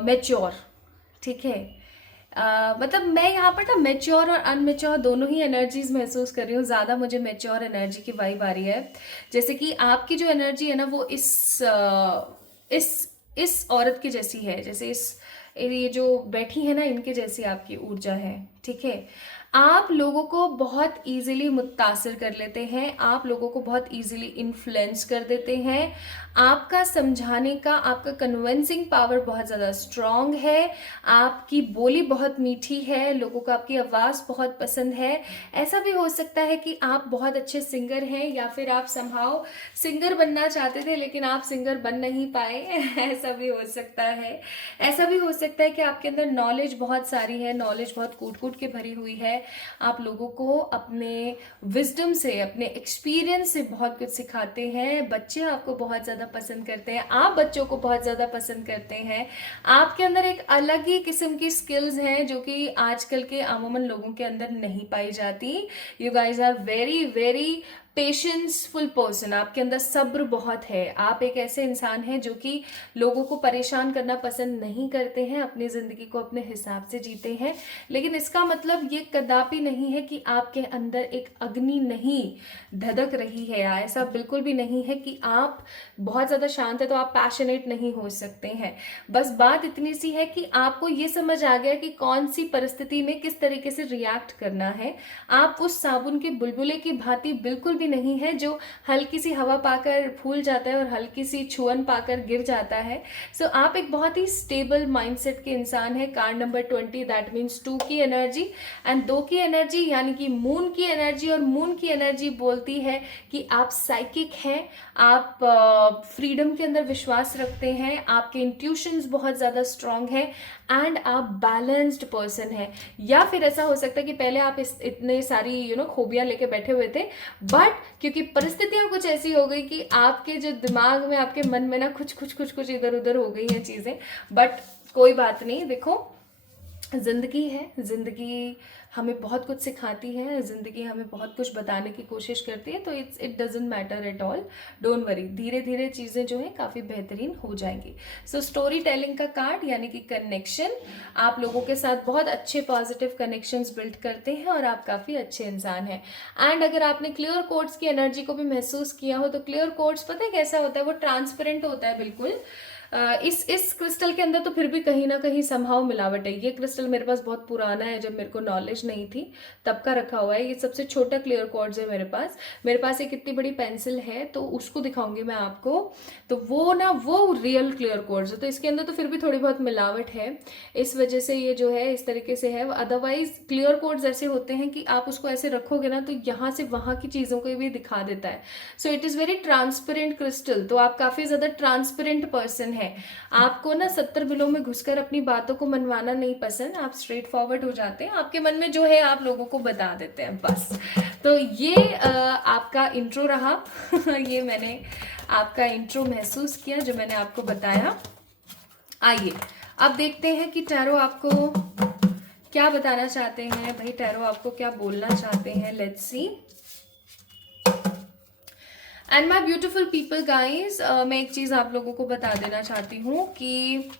मैच्योर, ठीक है। मतलब मैं यहाँ पर ना मैच्योर और अनमेच्योर दोनों ही एनर्जीज महसूस कर रही हूँ। ज़्यादा मुझे मैच्योर एनर्जी की वाइब आ रही है, जैसे कि आपकी जो एनर्जी है ना वो इस औरत की जैसी है, जैसे ये जो बैठी है ना इनके जैसी आपकी ऊर्जा है, ठीक है। आप लोगों को बहुत इजीली मुतासिर कर लेते हैं, आप लोगों को बहुत इजीली इन्फ्लुएंस कर देते हैं। आपका समझाने का, आपका कन्विंसिंग पावर बहुत ज़्यादा स्ट्रॉन्ग है, आपकी बोली बहुत मीठी है, लोगों को आपकी आवाज़ बहुत पसंद है। ऐसा भी हो सकता है कि आप बहुत अच्छे सिंगर हैं या फिर आप समहाउ सिंगर बनना चाहते थे लेकिन आप सिंगर बन नहीं पाए ऐसा भी हो सकता है। ऐसा भी हो सकता है कि आपके अंदर नॉलेज बहुत सारी है, नॉलेज बहुत कूट कूट के भरी हुई है। आप लोगों को अपने विजडम से, अपने एक्सपीरियंस से बहुत कुछ सिखाते हैं। बच्चे आपको बहुत ज़्यादा पसंद करते हैं, आप बच्चों को बहुत ज़्यादा पसंद करते हैं। आपके अंदर एक अलग ही किस्म की स्किल्स हैं जो कि आजकल के अमूमन लोगों के अंदर नहीं पाई जाती। You guys are very very patienceful person, आपके अंदर सब्र बहुत है। आप एक ऐसे इंसान हैं जो कि लोगों को परेशान करना पसंद नहीं करते हैं, अपनी ज़िंदगी को अपने हिसाब से जीते हैं। लेकिन इसका मतलब ये कदापि नहीं है कि आपके अंदर एक अग्नि नहीं धधक रही है, या ऐसा बिल्कुल भी नहीं है कि आप बहुत ज़्यादा शांत है तो आप पैशनेट नहीं हो सकते हैं। बस बात इतनी सी है कि आपको ये समझ आ गया कि कौन सी परिस्थिति में किस तरीके से रिएक्ट करना है। आप उस साबुन के बुलबुले की भांति बिल्कुल भी नहीं है जो हल्की सी हवा पाकर फूल जाता है और हल्की सी छुअन पाकर गिर जाता है। सो आप एक बहुत ही स्टेबल माइंडसेट के इंसान है। कार्ड नंबर 20, दैट मीन्स 2 की एनर्जी एंड 2 की एनर्जी यानी कि मून की एनर्जी। और मून की एनर्जी बोलती है कि आप साइकिक हैं, आप फ्रीडम के अंदर विश्वास रखते हैं, आपके इंट्यूशंस बहुत ज़्यादा स्ट्रांग हैं एंड आप बैलेंस्ड पर्सन हैं। या फिर ऐसा हो सकता है कि पहले आप इतने सारी खूबियाँ लेके बैठे हुए थे, बट क्योंकि परिस्थितियाँ कुछ ऐसी हो गई कि आपके जो दिमाग में, आपके मन में ना कुछ इधर उधर हो गई हैं चीज़ें। बट कोई बात नहीं, देखो जिंदगी है, जिंदगी हमें बहुत कुछ सिखाती है, ज़िंदगी हमें बहुत कुछ बताने की कोशिश करती है, तो it doesn't matter at all, don't worry, धीरे धीरे चीज़ें जो है काफ़ी बेहतरीन हो जाएंगी। सो स्टोरी टेलिंग का कार्ड यानी कि कनेक्शन, आप लोगों के साथ बहुत अच्छे पॉजिटिव कनेक्शंस बिल्ड करते हैं और आप काफ़ी अच्छे इंसान हैं। एंड अगर आपने क्लियर कोड्स की एनर्जी को भी महसूस किया हो, तो क्लियर कोड्स पता है कैसा होता है, वो ट्रांसपेरेंट होता है बिल्कुल। इस क्रिस्टल के अंदर तो फिर भी कहीं ना कहीं संभाव मिलावट है। ये क्रिस्टल मेरे पास बहुत पुराना है, जब मेरे को नॉलेज नहीं थी तब का रखा हुआ है। ये सबसे छोटा क्लियर क्वार्ट्ज है मेरे पास एक इतनी बड़ी पेंसिल है, तो उसको दिखाऊंगी मैं आपको। तो वो रियल क्लियर क्वार्ट्ज है, तो इसके अंदर तो फिर भी थोड़ी बहुत मिलावट है, इस वजह से ये जो है इस तरीके से है। अदरवाइज क्लियर क्वार्ट्ज ऐसे होते हैं कि आप उसको ऐसे रखोगे ना तो यहाँ से वहाँ की चीज़ों को भी दिखा देता है। So it is very transparent crystal. तो आप काफ़ी ज़्यादा ट्रांसपेरेंट पर्सन है। आपको ना 70 बिलों में घुसकर अपनी बातों को मनवाना नहीं पसंद, आप स्ट्रेट फॉरवर्ड हो जाते हैं, आपके मन में जो है आप लोगों को बता देते हैं बस। तो ये आपका इंट्रो रहा ये मैंने आपका इंट्रो महसूस किया जो मैंने आपको बताया। आइए अब देखते हैं कि टैरो आपको क्या बताना चाहते हैं। भाई टैरो आपको क्या बोलना चाहते हैं, let's see. And my beautiful people guys, मैं एक चीज़ आप लोगों को बता देना चाहती हूँ कि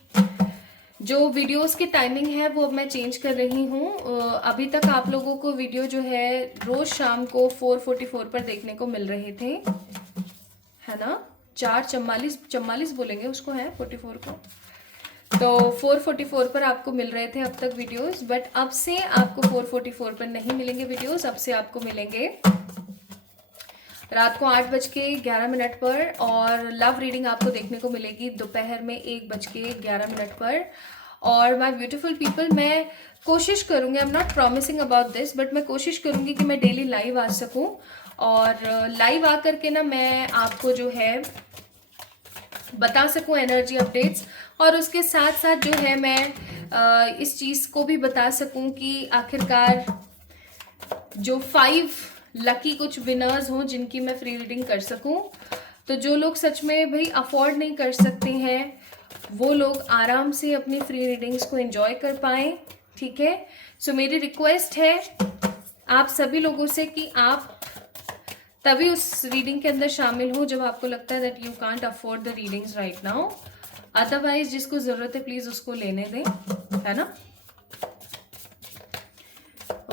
जो वीडियोस की टाइमिंग है वो अब मैं चेंज कर रही हूँ। अभी तक आप लोगों को वीडियो जो है रोज़ शाम को 4:44 पर देखने को मिल रहे थे, है ना, 4:44 बोलेंगे उसको, है 44 को, तो 4:44 पर आपको मिल रहे थे अब तक वीडियोस। बट अब से आपको 4:44 पर नहीं मिलेंगे वीडियोस, अब से आपको मिलेंगे रात को 8:11 पर, और लव रीडिंग आपको देखने को मिलेगी दोपहर में 1:11 पर। और माय ब्यूटीफुल पीपल, मैं कोशिश करूँगी, I am not promising about this, but मैं कोशिश करूँगी कि मैं डेली लाइव आ सकूँ, और लाइव आ करके ना मैं आपको जो है बता सकूँ एनर्जी अपडेट्स, और उसके साथ साथ जो है मैं इस चीज़ को भी बता सकूँ कि आखिरकार जो 5 लकी कुछ विनर्स हों जिनकी मैं फ्री रीडिंग कर सकूं। तो जो लोग सच में भाई अफोर्ड नहीं कर सकते हैं वो लोग आराम से अपनी फ्री रीडिंग्स को एंजॉय कर पाएं, ठीक है। सो मेरी रिक्वेस्ट है आप सभी लोगों से कि आप तभी उस रीडिंग के अंदर शामिल हो जब आपको लगता है that you can't afford the readings right now. Otherwise जिसको ज़रूरत है प्लीज़ उसको लेने दें, है ना।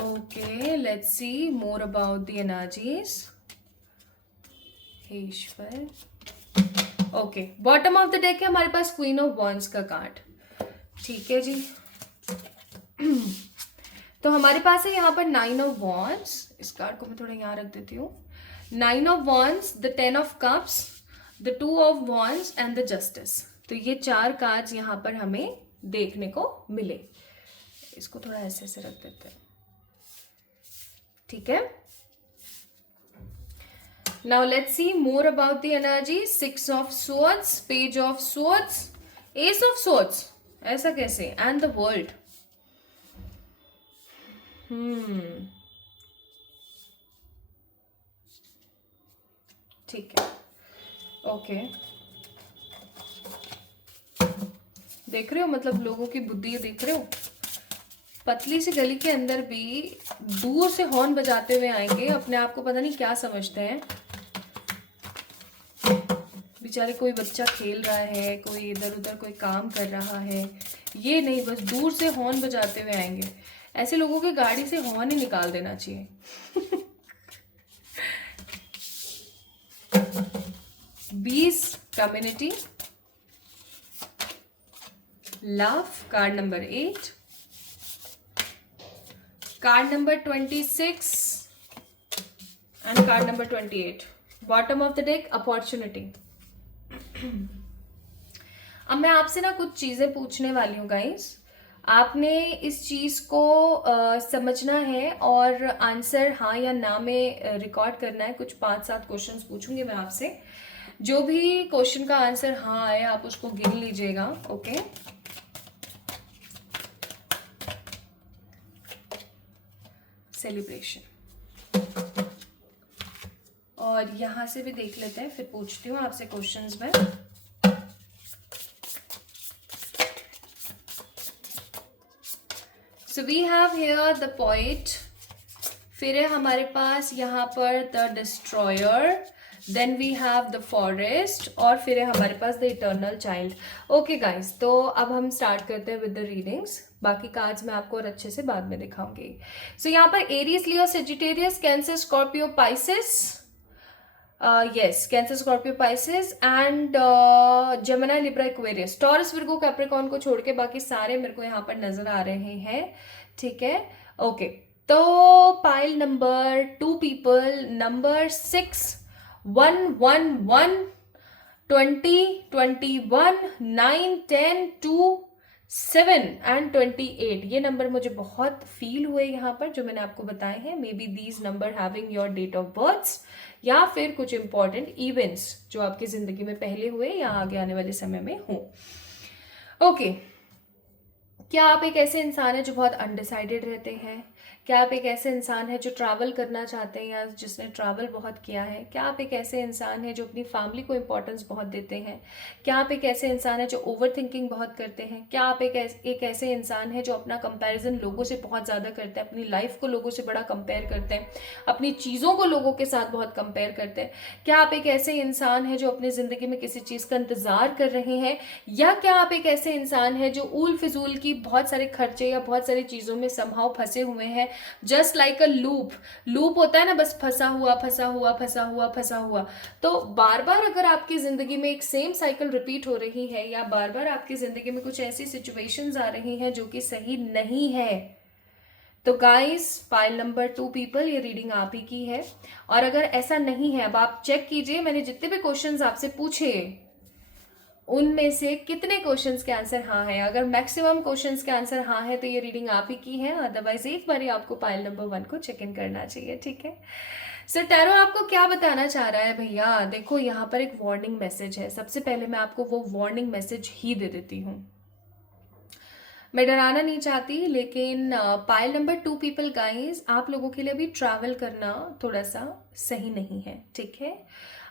Okay, let's see more about the energies. Ishwar, okay, bottom of the deck है हमारे पास क्वीन ऑफ वॉन्ड्स का कार्ड, ठीक है जी। तो हमारे पास है यहाँ पर 9 ऑफ वॉन्ड्स, इस कार्ड को मैं थोड़ा यहाँ रख देती हूँ। 9 of wands, the 10 of cups, the 2 of wands and the justice. तो ये 4 कार्ड्स यहाँ पर हमें देखने को मिले। इसको थोड़ा ऐसे ऐसे रख देते हैं, ठीक है। Now let's see more about the energy. 6 of swords, page of swords, S of swords, ऐसा कैसे, एंड द वर्ल्ड। ठीक है, ओके। देख रहे हो, मतलब लोगों की बुद्धि देख रहे हो। पतली सी गली के अंदर भी दूर से हॉर्न बजाते हुए आएंगे, अपने आप को पता नहीं क्या समझते हैं बेचारे। कोई बच्चा खेल रहा है, कोई इधर उधर कोई काम कर रहा है, ये नहीं, बस दूर से हॉर्न बजाते हुए आएंगे। ऐसे लोगों की गाड़ी से हॉर्न ही निकाल देना चाहिए। बीस community, love, card number 8, card number 26 and card number 28। Bottom of the deck opportunity. अब मैं आपसे ना कुछ चीजें पूछने वाली हूँ गाइस, आपने इस चीज को समझना है और आंसर हाँ या ना में रिकॉर्ड करना है। कुछ 5-7 क्वेश्चंस पूछूंगी मैं आपसे, जो भी क्वेश्चन का आंसर हाँ आए आप उसको गिन लीजिएगा, ओके। सेलिब्रेशन, और यहां से भी देख लेते हैं, फिर पूछती हूँ आपसे क्वेश्चंस में। So we have here the poet, फिर है हमारे पास यहाँ पर the destroyer, then we have the forest, और फिर है हमारे पास the eternal child. Okay guys, तो अब हम स्टार्ट करते हैं विद द रीडिंग्स। बाकी कार्ड्स मैं आपको और अच्छे से बाद में दिखाऊंगी। सो यहाँ पर Aries, Leo, Sagittarius, cancer, Scorpio, Pisces, yes, cancer, Scorpio, Pisces and Gemini, Libra, Aquarius, taurus, Virgo, Capricorn को छोड़ के बाकी सारे मेरे को यहाँ पर नजर आ रहे हैं। ठीक है, ओके। तो pile number 2 people, number 6, 1, 1, 1, 20, 21, 9, 10, 2, 7 and 28, ये नंबर मुझे बहुत फील हुए यहाँ पर जो मैंने आपको बताए हैं। Maybe these number having your date of birth, या फिर कुछ इंपॉर्टेंट इवेंट्स जो आपकी जिंदगी में पहले हुए या आगे आने वाले समय में हो। ओके, क्या आप एक ऐसे इंसान हैं जो बहुत अनडिसाइडेड रहते हैं? क्या आप एक ऐसे इंसान हैं जो ट्रैवल करना चाहते हैं या जिसने ट्रैवल बहुत किया है? क्या आप एक ऐसे इंसान हैं जो अपनी फैमिली को इंपॉर्टेंस बहुत देते हैं? क्या आप एक ऐसे इंसान हैं जो ओवर थिंकिंग बहुत करते हैं? क्या आप एक ऐसे इंसान हैं जो अपना कंपैरिजन लोगों से बहुत ज़्यादा करते हैं, अपनी लाइफ को लोगों से बड़ा कंपेयर करते हैं, अपनी चीज़ों को लोगों के साथ बहुत कंपेयर करते हैं? क्या आप एक ऐसे इंसान हैं जो अपनी ज़िंदगी में किसी चीज़ का इंतज़ार कर रहे हैं? या क्या आप एक ऐसे इंसान हैं जो ऊल फिजूल की बहुत सारे खर्चे या बहुत सारी चीज़ों में समहाउ फंसे हुए हैं? जस्ट लाइक अ लूप होता है ना, बस फंसा हुआ फंसा हुआ फंसा हुआ फंसा हुआ। तो बार बार अगर आपकी जिंदगी में एक सेम साइकिल रिपीट हो रही है, या बार बार आपकी जिंदगी में कुछ ऐसी सिचुएशंस आ रही हैं जो कि सही नहीं है, तो गाइस पाइल नंबर 2 पीपल, ये रीडिंग आप ही की है। और अगर ऐसा नहीं है, अब आप चेक कीजिए मैंने जितने भी क्वेश्चंस आपसे पूछे उनमें से कितने क्वेश्चंस के आंसर हाँ है। अगर मैक्सिमम क्वेश्चंस के आंसर हाँ है तो ये रीडिंग आप ही की है, अदरवाइज एक बार आपको पाइल नंबर 1 को चेक इन करना चाहिए। ठीक है, सर टैरो आपको क्या बताना चाह रहा है भैया? देखो यहाँ पर एक वार्निंग मैसेज है। सबसे पहले मैं आपको वो वार्निंग मैसेज ही दे देती हूँ। मैं डराना नहीं चाहती, लेकिन पाइल नंबर 2 पीपल गाइस, आप लोगों के लिए भी ट्रैवल करना थोड़ा सा सही नहीं है। ठीक है,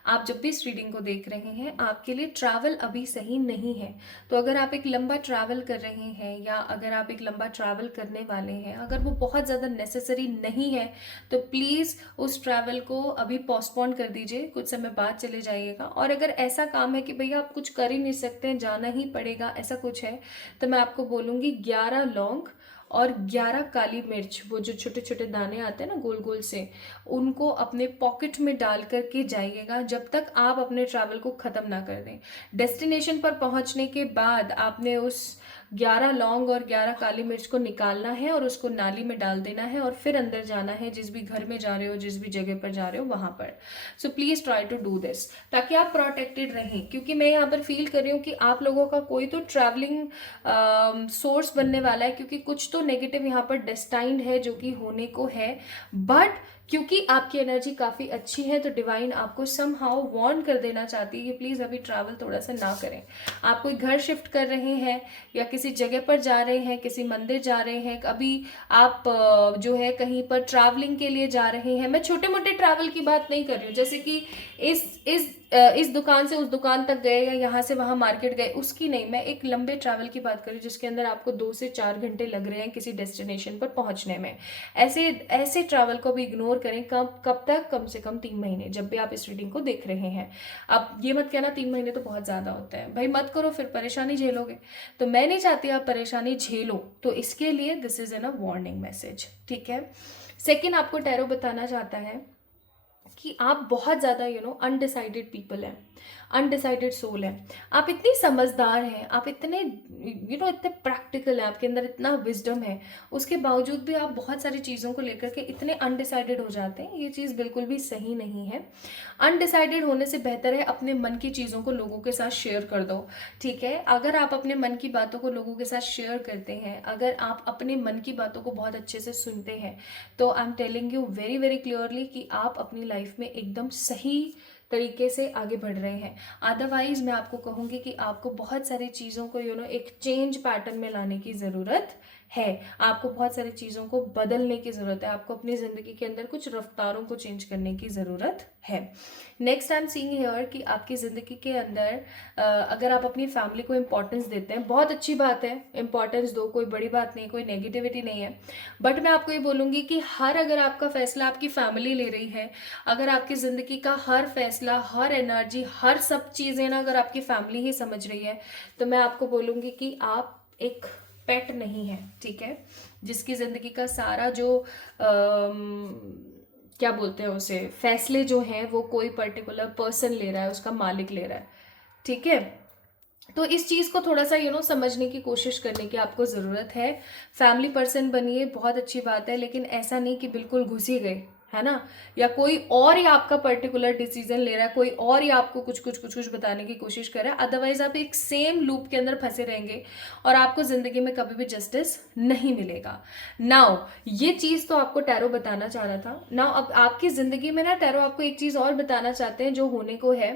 आप जब भी इस रीडिंग को देख रहे हैं आपके लिए ट्रैवल अभी सही नहीं है। तो अगर आप एक लंबा ट्रैवल कर रहे हैं, या अगर आप एक लंबा ट्रैवल करने वाले हैं, अगर वो बहुत ज़्यादा नेसेसरी नहीं है तो प्लीज़ उस ट्रैवल को अभी पोस्टपोन कर दीजिए, कुछ समय बाद चले जाइएगा। और अगर ऐसा काम है कि भैया आप कुछ कर ही नहीं सकते, जाना ही पड़ेगा, ऐसा कुछ है, तो मैं आपको बोलूँगी 11 लौंग और 11 काली मिर्च, वो जो छोटे छोटे दाने आते हैं ना गोल गोल से, उनको अपने पॉकेट में डाल करके जाइएगा जब तक आप अपने ट्रैवल को ख़त्म ना कर दें। डेस्टिनेशन पर पहुंचने के बाद आपने उस 11 लौंग और 11 काली मिर्च को निकालना है और उसको नाली में डाल देना है, और फिर अंदर जाना है जिस भी घर में जा रहे हो, जिस भी जगह पर जा रहे हो वहाँ पर। So please try to do this, ताकि आप प्रोटेक्टेड रहें। क्योंकि मैं यहाँ पर फील कर रही हूँ कि आप लोगों का कोई तो ट्रैवलिंग सोर्स बनने वाला है, क्योंकि कुछ तो नेगेटिव यहाँ पर डेस्टाइंड है जो कि होने को है। बट क्योंकि आपकी एनर्जी काफ़ी अच्छी है तो डिवाइन आपको सम हाउ वार्न कर देना चाहती है कि प्लीज़ अभी ट्रैवल थोड़ा सा ना करें। आप कोई घर शिफ्ट कर रहे हैं, या किसी जगह पर जा रहे हैं, किसी मंदिर जा रहे हैं, अभी आप जो है कहीं पर ट्रैवलिंग के लिए जा रहे हैं। मैं छोटे मोटे ट्रैवल की बात नहीं कर रही हूँ, जैसे कि इस दुकान से उस दुकान तक गए या यहाँ से वहाँ मार्केट गए, उसकी नहीं। मैं एक लंबे ट्रैवल की बात कर रही हूँ जिसके अंदर आपको 2 से 4 घंटे लग रहे हैं किसी डेस्टिनेशन पर पहुँचने में। ऐसे ट्रैवल को भी इग्नोर करें। कब तक? कम से कम 3 महीने, जब भी आप इस रीडिंग को देख रहे हैं। अब ये मत कहना 3 महीने तो बहुत ज़्यादा होता है, भाई मत करो, फिर परेशानी झेलोगे। तो मैं नहीं चाहती आप परेशानी झेलो, तो इसके लिए this is an a warning message. ठीक है, सेकेंड आपको टैरो बताना चाहता है कि आप बहुत ज़्यादा अनडिसाइडेड पीपल हैं, अनडिसाइडेड सोल है। आप इतनी समझदार हैं, आप इतने इतने प्रैक्टिकल हैं, आपके अंदर इतना विजडम है, उसके बावजूद भी आप बहुत सारी चीज़ों को लेकर के इतने अनडिसाइडेड हो जाते हैं। ये चीज़ बिल्कुल भी सही नहीं है। अनडिसाइडेड होने से बेहतर है अपने मन की चीज़ों को लोगों के साथ शेयर कर दो। ठीक है, अगर आप अपने मन की बातों को लोगों के साथ शेयर करते हैं, अगर आप अपने मन की बातों को बहुत अच्छे से सुनते हैं, तो I am telling you very very clearly कि आप अपनी लाइफ में एकदम सही तरीके से आगे बढ़ रहे हैं। अदरवाइज मैं आपको कहूँगी कि आपको बहुत सारी चीज़ों को एक चेंज पैटर्न में लाने की ज़रूरत है। आपको बहुत सारी चीज़ों को बदलने की ज़रूरत है, आपको अपनी ज़िंदगी के अंदर कुछ रफ्तारों को चेंज करने की ज़रूरत है। Next I am seeing here कि आपकी ज़िंदगी के अंदर अगर आप अपनी फैमिली को इम्पोर्टेंस देते हैं, बहुत अच्छी बात है, इम्पोर्टेंस दो, कोई बड़ी बात नहीं, कोई नेगेटिविटी नहीं है। बट मैं आपको ये बोलूँगी कि अगर आपका फैसला आपकी फैमिली ले रही है, अगर आपकी ज़िंदगी का हर फैसला, हर एनर्जी, हर सब चीज़ें ना अगर आपकी फैमिली ही समझ रही है, तो मैं आपको बोलूँगी कि आप एक पेट नहीं है, ठीक है, जिसकी ज़िंदगी का सारा जो क्या बोलते हैं उसे, फैसले जो हैं वो कोई पर्टिकुलर पर्सन ले रहा है, उसका मालिक ले रहा है, ठीक है। तो इस चीज़ को थोड़ा सा समझने की कोशिश करने की आपको ज़रूरत है। फैमिली पर्सन बनिए, बहुत अच्छी बात है, लेकिन ऐसा नहीं कि बिल्कुल घुस ही गए, है ना, या कोई और ही आपका पर्टिकुलर डिसीजन ले रहा है, कोई और ही आपको कुछ कुछ कुछ कुछ बताने की कोशिश कर रहा है। अदरवाइज आप एक सेम लूप के अंदर फंसे रहेंगे और आपको ज़िंदगी में कभी भी जस्टिस नहीं मिलेगा। नाउ ये चीज़ तो आपको टैरो बताना चाह रहा था। नाउ अब आपकी ज़िंदगी में ना टैरो आपको एक चीज़ और बताना चाहते हैं जो होने को है।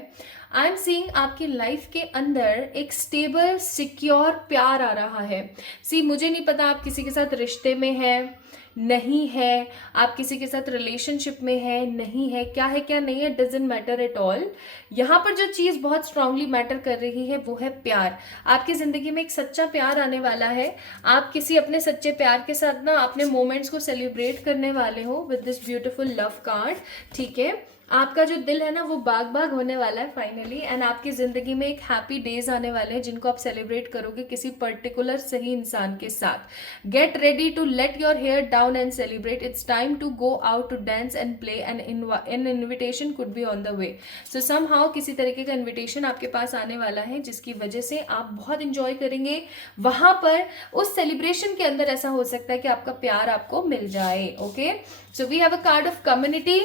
आई एम सीइंग आपकी लाइफ के अंदर एक स्टेबल सिक्योर प्यार आ रहा है। मुझे नहीं पता आप किसी के साथ रिश्ते में हैं, नहीं है, आप किसी के साथ रिलेशनशिप में है, नहीं है, क्या है क्या नहीं है, डजेंट मैटर एट ऑल। यहाँ पर जो चीज़ बहुत स्ट्रांगली मैटर कर रही है वो है प्यार। आपकी ज़िंदगी में एक सच्चा प्यार आने वाला है। आप किसी अपने सच्चे प्यार के साथ ना अपने मोमेंट्स को सेलिब्रेट करने वाले हो with this beautiful love card, ठीक है। आपका जो दिल है ना वो बाग बाग होने वाला है फाइनली, एंड आपकी ज़िंदगी में एक हैप्पी डेज आने वाले हैं जिनको आप सेलिब्रेट करोगे किसी पर्टिकुलर सही इंसान के साथ। Get ready to let your hair down and celebrate, it's time to go out to dance and play, and an invitation could be on the way. So somehow किसी तरीके का इन्विटेशन आपके पास आने वाला है जिसकी वजह से आप बहुत इंजॉय करेंगे। वहां पर उस सेलिब्रेशन के अंदर ऐसा हो सकता है कि आपका प्यार आपको मिल जाए। Okay, so we have a card of community.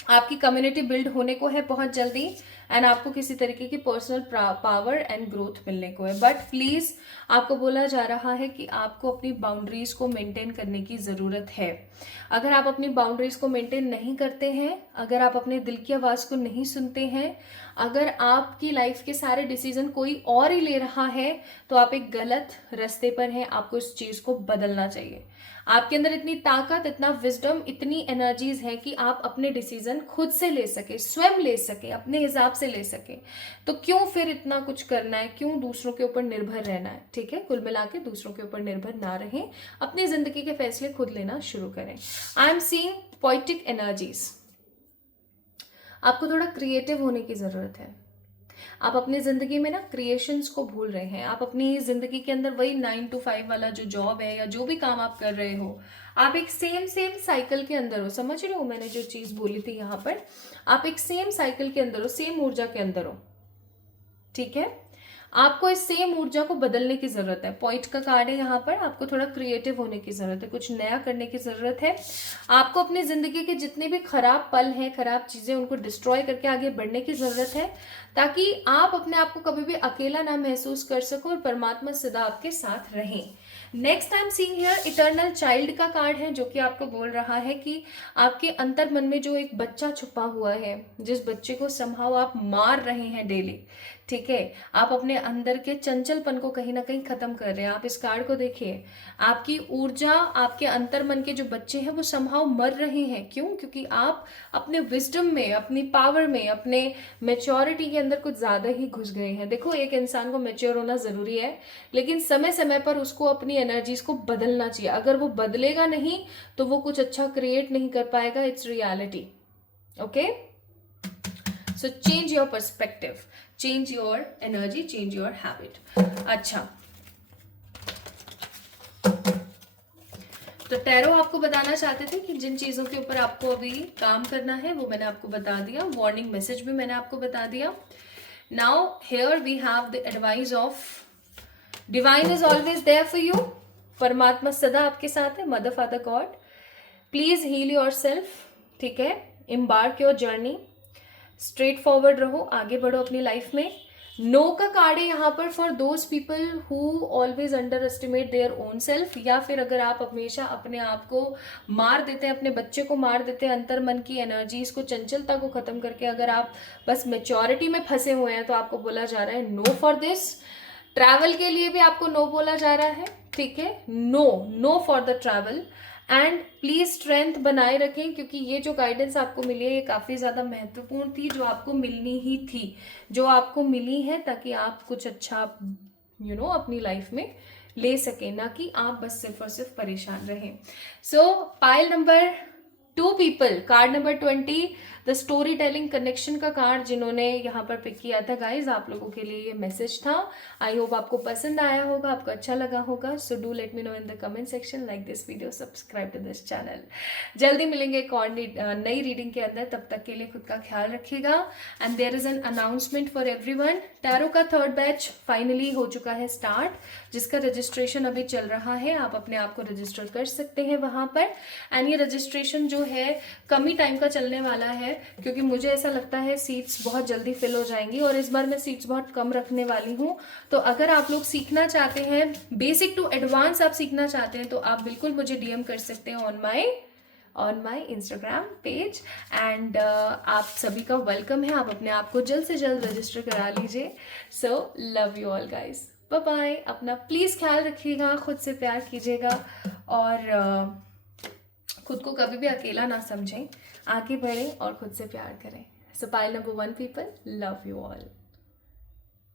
आपकी कम्युनिटी बिल्ड होने को है बहुत जल्दी, एंड आपको किसी तरीके की पर्सनल पावर एंड ग्रोथ मिलने को है। बट प्लीज़ आपको बोला जा रहा है कि आपको अपनी बाउंड्रीज को मेंटेन करने की ज़रूरत है। अगर आप अपनी बाउंड्रीज को मेंटेन नहीं करते हैं, अगर आप अपने दिल की आवाज़ को नहीं सुनते हैं, अगर आपकी लाइफ के सारे डिसीजन कोई और ही ले रहा है, तो आप एक गलत रास्ते पर हैं। आपको इस चीज़ को बदलना चाहिए। आपके अंदर इतनी ताकत, इतना विजडम, इतनी एनर्जीज है कि आप अपने डिसीजन खुद से ले सके, स्वयं ले सके, अपने हिसाब से ले सके। तो क्यों फिर इतना कुछ करना है, क्यों दूसरों के ऊपर निर्भर रहना है, ठीक है। कुल मिला के दूसरों के ऊपर निर्भर ना रहें, अपनी जिंदगी के फैसले खुद लेना शुरू करें। I am seeing poetic energies. आपको थोड़ा क्रिएटिव होने की जरूरत है। आप अपनी ज़िंदगी में ना क्रिएशंस को भूल रहे हैं। आप अपनी ज़िंदगी के अंदर वही 9 to 5 वाला जो जॉब है या जो भी काम आप कर रहे हो, आप एक सेम साइकिल के अंदर हो। समझ रहे हो मैंने जो चीज़ बोली थी यहाँ पर, आप एक सेम साइकिल के अंदर हो, सेम ऊर्जा के अंदर हो, ठीक है। आपको इस सेम ऊर्जा को बदलने की जरूरत है। पॉइंट का कार्ड है यहाँ पर। आपको थोड़ा क्रिएटिव होने की जरूरत है, कुछ नया करने की जरूरत है। आपको अपनी जिंदगी के जितने भी खराब पल हैं, खराब चीजें, उनको डिस्ट्रॉय करके आगे बढ़ने की जरूरत है, ताकि आप अपने आप को कभी भी अकेला ना महसूस कर सको और परमात्मा सदा आपके साथ रहें। Next I am seeing here eternal child का कार्ड है, जो कि आपको बोल रहा है कि आपके अंतर मन में जो एक बच्चा छुपा हुआ है, जिस बच्चे को समहाउ आप मार रहे हैं डेली, ठीक है, आप अपने अंदर के चंचलपन को कहीं ना कहीं खत्म कर रहे हैं। आप इस कार्ड को देखिए, आपकी ऊर्जा, आपके अंतर मन के जो बच्चे हैं वो समहाउ मर रहे हैं। क्यों? क्योंकि आप अपने विजडम में, अपनी पावर में, अपने मेच्योरिटी के अंदर कुछ ज्यादा ही घुस गए हैं। देखो, एक इंसान को मेच्योर होना जरूरी है, लेकिन समय समय पर उसको अपनी एनर्जीज को बदलना चाहिए। अगर वो बदलेगा नहीं तो वो कुछ अच्छा क्रिएट नहीं कर पाएगा। It's reality. Okay, so change your perspective, change your energy, change your habit. अच्छा, तो टैरो आपको बताना चाहते थे कि जिन चीजों के ऊपर आपको अभी काम करना है वो मैंने आपको बता दिया। वार्निंग मैसेज भी मैंने आपको बता दिया। Now here we have the advice of divine is always there for you. परमात्मा सदा आपके साथ है। Mother father God, please heal yourself, ठीक है। Embark your journey, straightforward रहो, आगे बढ़ो अपनी लाइफ में। नो का कार्ड है यहाँ पर for those people who always under estimate their own self, या फिर अगर आप हमेशा अपने आप को मार देते हैं, अपने बच्चे को मार देते हैं, अंतर मन की एनर्जीज को, चंचलता को खत्म करके अगर आप बस मेच्योरिटी में फंसे हुए हैं, तो आपको बोला जा रहा है नो फॉर दिस। ट्रैवल के लिए भी आपको नो बोला जा रहा है, ठीक है, no for the travel, and please strength बनाए रखें, क्योंकि ये जो गाइडेंस आपको मिली है ये काफी ज्यादा महत्वपूर्ण थी, जो आपको मिलनी ही थी, जो आपको मिली है ताकि आप कुछ अच्छा अपनी लाइफ में ले सके, ना कि आप बस सिर्फ और सिर्फ परेशान रहें। सो pile number 2 people, card number 20, the story telling connection का कार्ड जिन्होंने यहाँ पर पिक किया था गाइज, आप लोगों के लिए ये मैसेज था। आई होप आपको पसंद आया होगा, आपको अच्छा लगा होगा। So do let me know in the comment section, like this video, subscribe to this channel. जल्दी मिलेंगे एक और नई रीडिंग के अंदर, तब तक के लिए खुद का ख्याल रखिएगा। And there is an announcement for everyone, tarot का 3rd बैच फाइनली हो चुका है स्टार्ट, जिसका रजिस्ट्रेशन अभी चल रहा है। आप अपने आप को रजिस्टर कर सकते हैं वहां पर, एंड ये रजिस्ट्रेशन जो है कम ही टाइम का चलने वाला है, क्योंकि मुझे ऐसा लगता है सीट्स बहुत जल्दी फिल हो जाएंगी, और इस बार मैं सीट्स बहुत कम रखने वाली हूँ। तो अगर आप लोग सीखना चाहते हैं, बेसिक टू एडवांस आप सीखना चाहते हैं, तो आप बिल्कुल मुझे डीएम कर सकते हैं on my Instagram page, and आप सभी का वेलकम है। आप अपने आप को जल्द से जल्द रजिस्टर करा लीजिए। So love you all guys, bye bye. अपना प्लीज ख्याल रखिएगा, खुद से प्यार कीजिएगा, और खुद को कभी भी अकेला ना समझें, आगे बढ़ें और खुद से प्यार करें। सो pile number 1 people, love you all.